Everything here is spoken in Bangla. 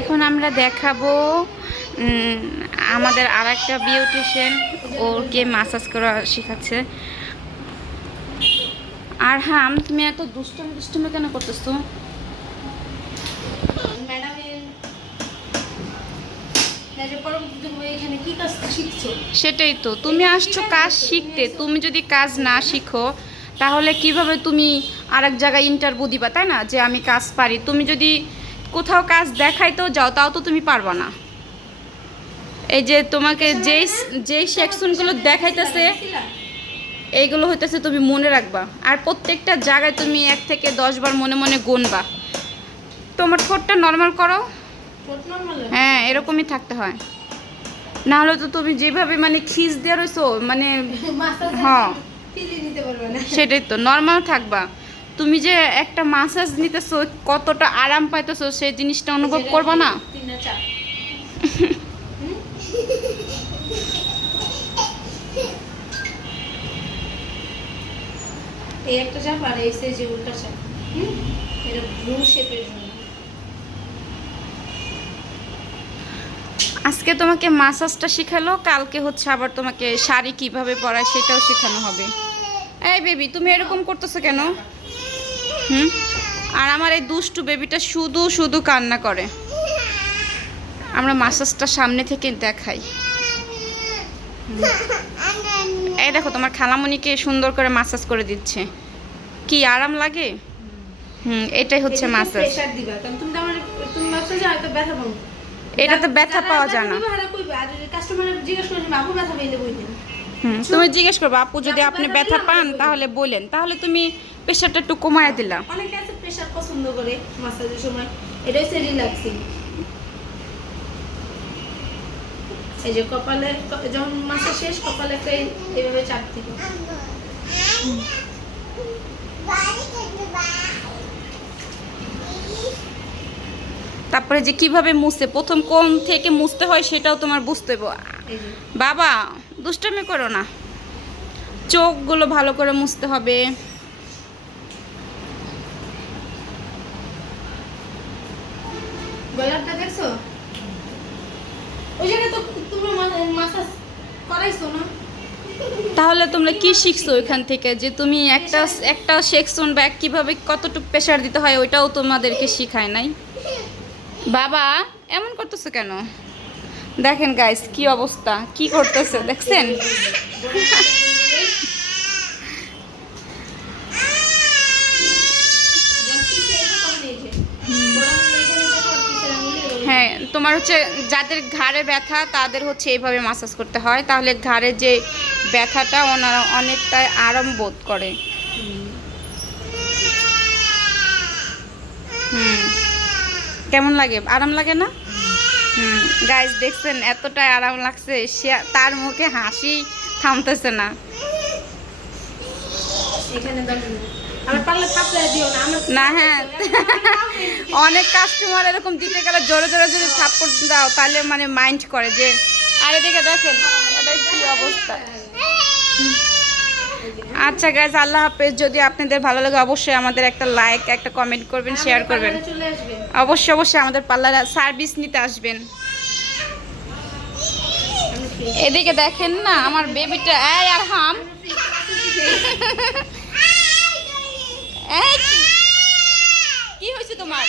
এখন আমরা দেখাবো আমাদের আর একটা বিউটিশিয়ান ওকে মাসাজ করা শেখাচ্ছে। আর হ্যাঁ, তুমি এত দুষ্টুমি দুষ্টুমি কেন করতেছো? সেটাই তো, তুমি আসছো কাজ শিখতে। তুমি যদি কাজ না শিখো তাহলে কিভাবে তুমি আরেক জায়গায় ইন্টারভিউ দিবা, তাই না? যে আমি কাজ পারি। তুমি যদি কোথাও কাজ দেখাইতেও যাও তাও তো তুমি পারবা না। এই যে তোমাকে যেই যেই সেকশনগুলো দেখাইতেছে এইগুলো হইতেছে তুমি মনে রাখবা, আর প্রত্যেকটা জায়গায় তুমি 1 থেকে 10 বার মনে মনে গুনবা। তোমার ঠোঁটটা নর্মাল করো। হ্যাঁ, এরকমই থাকতে হয়, না হলে তো তুমি যেভাবে মানে খিস দিয়ে রইছো মানে হ্যাঁ সেটাই তো, নর্মাল থাকবা। তুমি যে একটা মাসাজ নিতেছো কতটা আরাম পাইতেছো সেই জিনিসটা অনুভব করবা না? এই একটা চাপ আর এই যে উল্টা চাপ, এটা ব্লু শেপের জন্য। আজকে তোমাকে মাসাজটা শিখালো, কালকে হচ্ছে আবার তোমাকে শাড়ি কিভাবে পরায় সেটাও শেখানো হবে। এই বেবি, তুমি এরকম করতেছো কেন? আর আমার এই দুষ্টু বেবিটা শুধু শুধু কান্না করে। আমরা মাসাজটা সামনে থেকে দেখাই। এই দেখো, তোমার খালামণিকে সুন্দর করে মাসাজ করে দিচ্ছে। কি আরাম লাগে। এটাই হচ্ছে মাসাজ। প্রেসার দিবা, কারণ তুমি ভাবছো যে হয়তো ব্যথা পাবো। এটাতে ব্যথা পাওয়া যায় না। কাস্টমার জিজ্ঞেস করে আপু ব্যথা পাইলে বললেন। তুমি জিজ্ঞেস করবে আপু যদি আপনি ব্যথা পান তাহলে বলেন, তাহলে তুমি প্রেশারটা একটু কমায় দিলা। অনেকে আছে প্রেসার পছন্দ করে মাসাজের সময়, এটা হচ্ছে রিল্যাক্সিং। এই যে কপালে যখন মাসা শেষ কপালে একটা এইভাবে চাপ দিবে। তারপরে যে কিভাবে মুছতে, প্রথম কোন থেকে মুছতে হয় সেটাও তোমার বুঝতে হবে। বাবা দুষ্টামি করো না, চোখগুলো ভালো করে মুছতে হবে। গলাটা দেখছো? ওই জায়গায় তো তোমরা মাসাজ করাইছো না? তাহলে তোমরা কি শিখছো ওইখান থেকে, যে তুমি একটা একটা সেকশন বা কিভাবে কতটুকু প্রেশার দিতে হয় ওইটাও তোমাদেরকে শিখায় নাই? বাবা এমন করতেছে কেন? দেখেন গাইস কি অবস্থা, কি করতেছে দেখছেন? হ্যাঁ, তোমার হচ্ছে যাদের ঘাড়ে ব্যথা তাদের হচ্ছে এইভাবে মাসাজ করতে হয়, তাহলে ঘাড়ে যে ব্যথাটা ওনারা অনেকটাই আরাম বোধ করে। কেমন লাগে? আরাম লাগে না? গাইস দেখছেন এতটাই আরাম লাগছে, সে তার মুখে হাসি থামতেছে না। না হ্যাঁ, অনেক কাস্টমার এরকম দিতে গেলে জোরে জোরে যদি থাপ্পড় দাও তাহলে মানে মাইন্ড করে যে আরে দিকে দেখেন এটা কি অবস্থা। আচ্ছা গাইজ, আল্লাহ হাফেজ। যদি আপনাদের ভালো লাগে অবশ্যই আমাদের একটা লাইক একটা কমেন্ট করবেন, শেয়ার করবেন। অবশ্যই অবশ্যই আমাদের পার্লারে সার্ভিস নিতে আসবেন। এদিকে দেখেন না আমার বেবিটা, এই আর হাম এই কি হয়েছে তোমার?